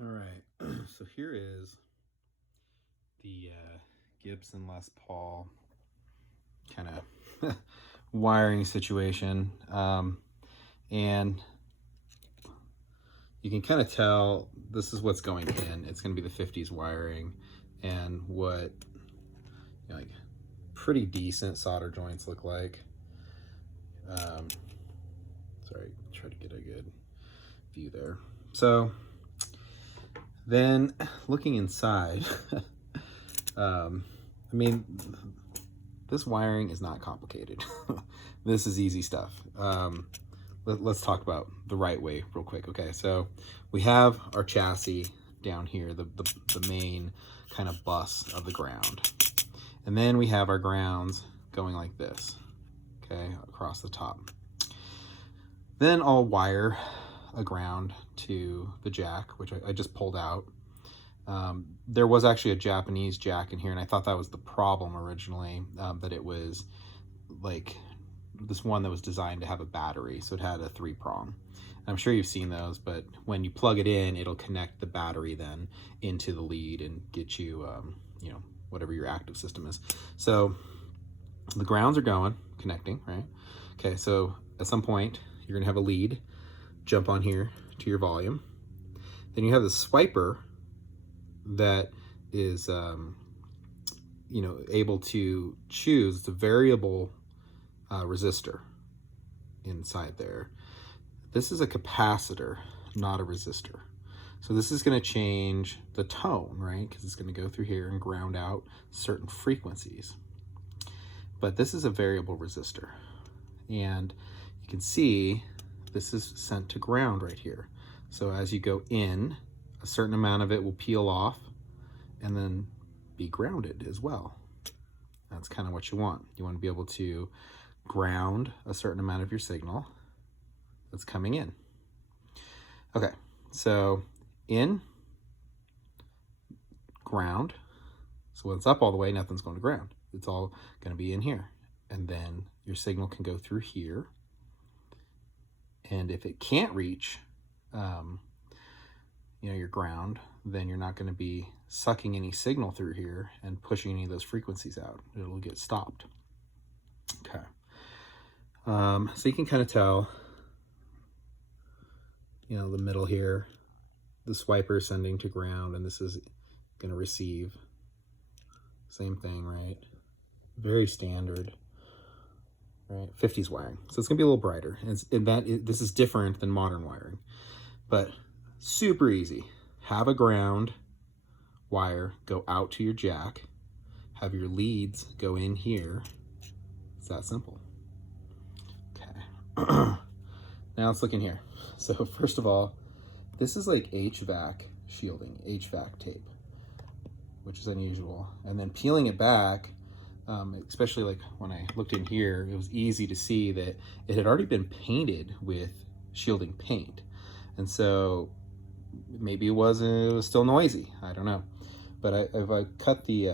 All right, so here is the Gibson Les Paul kind of wiring situation. And you can kind of tell this is what's going in. It's going to be the 50s wiring and what like pretty decent solder joints look like. Sorry, try to get a good view there. So then looking inside, I mean, this wiring is not complicated. This is easy stuff. Let's talk about the right way real quick. Okay, so we have our chassis down here, the main kind of bus of the ground. And then we have our grounds going like this, okay, across the top. Then I'll wire a ground to the jack, which I just pulled out. There was actually a Japanese jack in here, and I thought that was the problem originally, that it was like this one that was designed to have a battery, so it had a 3-prong. I'm sure you've seen those, but when you plug it in, it'll connect the battery then into the lead and get you, you know, whatever your active system is. So the grounds are going, connecting, right? Okay, so at some point, you're gonna have a lead jump on here to your volume. Then you have the swiper that is, you know, able to choose the variable resistor inside there. This is a capacitor, not a resistor. So this is going to change the tone, right? Because it's going to go through here and ground out certain frequencies. But this is a variable resistor. And you can see this is sent to ground right here. So as you go in, a certain amount of it will peel off and then be grounded as well. That's kind of what you want. You want to be able to ground a certain amount of your signal that's coming in. Okay, so in, ground. So when it's up all the way, nothing's going to ground. It's all going to be in here. And then your signal can go through here. And if it can't reach, you know, your ground, then you're not going to be sucking any signal through here and pushing any of those frequencies out. It'll get stopped. Okay. So you can kind of tell, you know, the middle here, the swiper sending to ground, and this is going to receive. Same thing, right? Very standard, right? 50s wiring. So it's going to be a little brighter. This is different than modern wiring, but super easy. Have a ground wire go out to your jack. Have your leads go in here. It's that simple. Okay. Now let's look in here. So first of all, this is like HVAC shielding, HVAC tape, which is unusual. And then peeling it back, especially like when I looked in here, it was easy to see that it had already been painted with shielding paint. And so maybe it was still noisy, I don't know. But if I cut the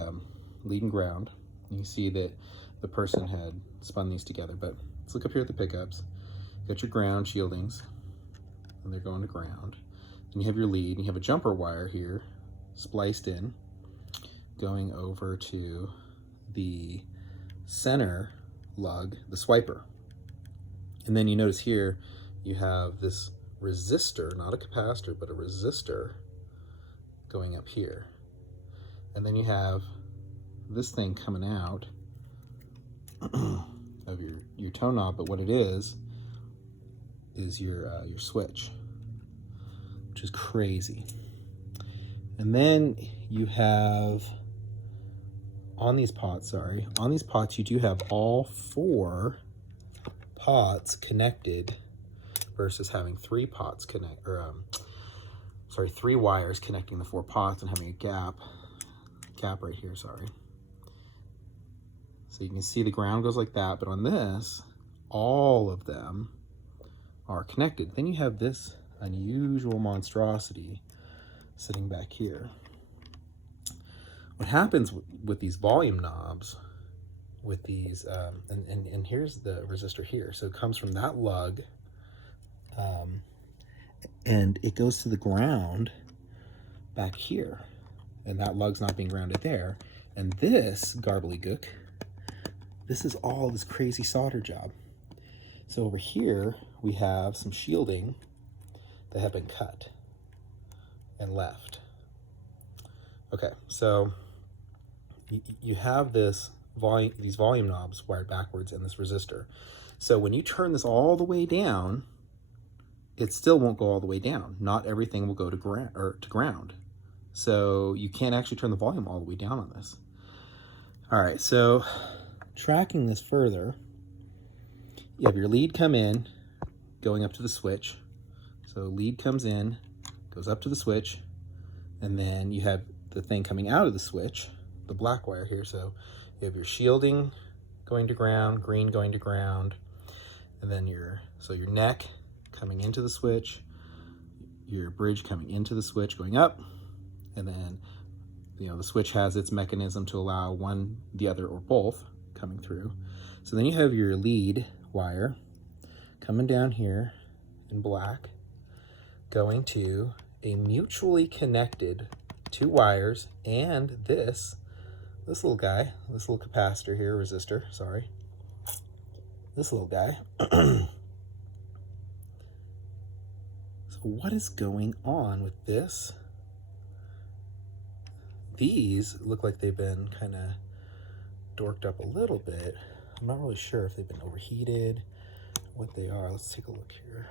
lead and ground, you can see that the person had spun these together. But let's look up here at the pickups. You got your ground shieldings, and they're going to ground. Then you have your lead, and you have a jumper wire here spliced in, going over to the center lug, the swiper. And then you notice here, you have this resistor, not a capacitor, but a resistor going up here. And then you have this thing coming out of your tone knob, but what it is your switch, which is crazy. And then you have on these pots, you do have all 4 pots connected versus having 3 pots connect, or 3 wires connecting the 4 pots and having a gap right here, sorry. So you can see the ground goes like that, but on this, all of them are connected. Then you have this unusual monstrosity sitting back here. What happens with these volume knobs, with these, and here's the resistor here. So it comes from that lug, and it goes to the ground back here, and that lug's not being grounded there. And this gobbledygook, this is all this crazy solder job. So over here, we have some shielding that have been cut and left. Okay, so you have these volume knobs wired backwards and this resistor. So when you turn this all the way down, it still won't go all the way down. Not everything will go to ground. So you can't actually turn the volume all the way down on this. All right, so tracking this further, you have your lead come in, going up to the switch. So lead comes in, goes up to the switch, and then you have the thing coming out of the switch, the black wire here. So you have your shielding going to ground, green going to ground, and then your neck coming into the switch, your bridge coming into the switch going up, and then the switch has its mechanism to allow one, the other, or both coming through. So then you have your lead wire coming down here in black, going to a mutually connected 2 wires and this little guy, this little capacitor here, resistor, sorry. This little guy. So what is going on with this? These look like they've been kind of dorked up a little bit. I'm not really sure if they've been overheated, what they are. Let's take a look here.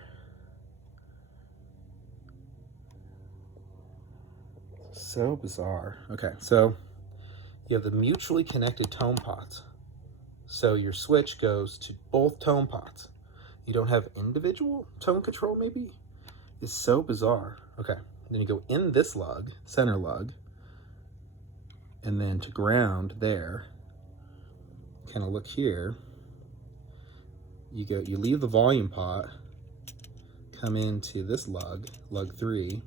So bizarre. Okay, so you have the mutually connected tone pots. So your switch goes to both tone pots. You don't have individual tone control, maybe? It's so bizarre. Okay, then you go in this lug, center lug, and then to ground there, kind of look here, you leave the volume pot, come into this lug, lug 3,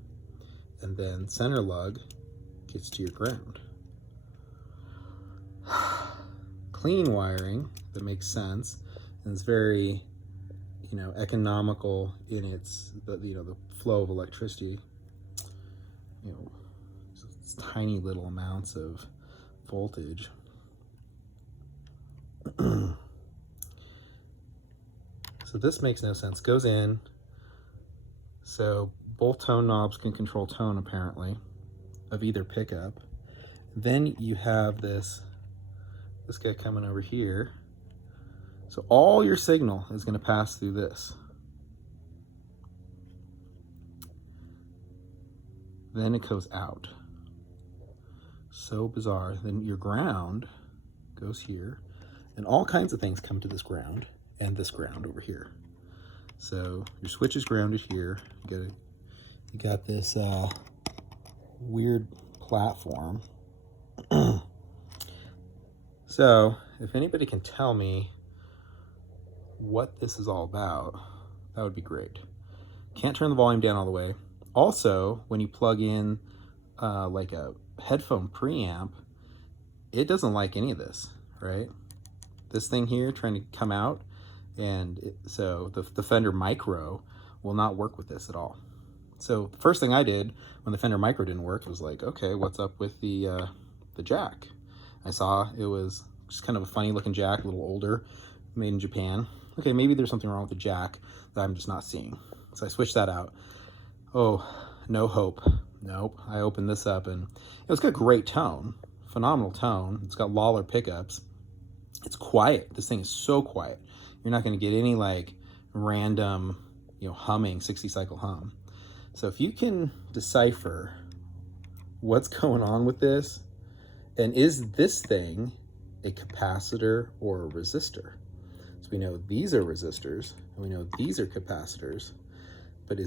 and then center lug gets to your ground. Clean wiring that makes sense, and it's very, economical in the flow of electricity. It's tiny little amounts of voltage. So this makes no sense. Goes in. So both tone knobs can control tone, apparently, of either pickup. Then you have this guy coming over here. So all your signal is going to pass through this. Then it goes out. So bizarre. Then your ground goes here, and all kinds of things come to this ground and this ground over here. So your switch is grounded here. You got this weird platform. So if anybody can tell me what this is all about, that would be great. Can't turn the volume down all the way. Also, when you plug in like a headphone preamp, it doesn't like any of this, right? This thing here trying to come out, and so the Fender Micro will not work with this at all. So the first thing I did when the Fender Micro didn't work, it was like, okay, what's up with the jack? I saw it was just kind of a funny looking jack, a little older, made in Japan. Okay, maybe there's something wrong with the jack that I'm just not seeing. So I switched that out. Oh, no hope. Nope. I opened this up, and it's got great tone, phenomenal tone. It's got Lawler pickups. It's quiet. This thing is so quiet. You're not going to get any like random, humming, 60 cycle hum. So if you can decipher what's going on with this, and is this thing a capacitor or a resistor? So we know these are resistors, and we know these are capacitors, but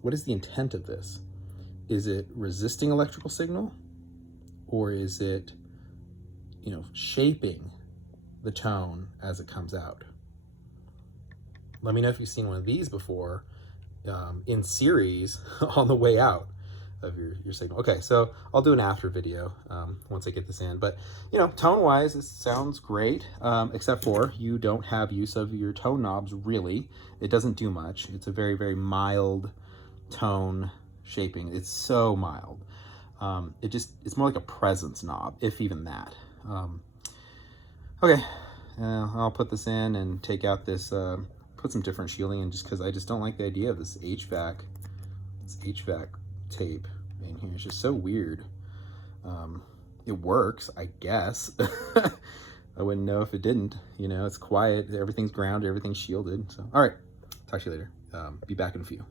what is the intent of this? Is it resisting electrical signal, or is it, shaping the tone as it comes out? Let me know if you've seen one of these before in series on the way out of your signal. Okay, so I'll do an after video once I get this in. But, tone-wise, it sounds great, except for you don't have use of your tone knobs, really. It doesn't do much. It's a very, very mild tone shaping. It's so mild. It's more like a presence knob, if even that. Okay, I'll put this in and take out this, put some different shielding in, just because I just don't like the idea of this HVAC tape in here. It's just so weird. It works, I guess. I wouldn't know if it didn't. You know, it's quiet, everything's grounded, everything's shielded. So, all right, talk to you later. Be back in a few.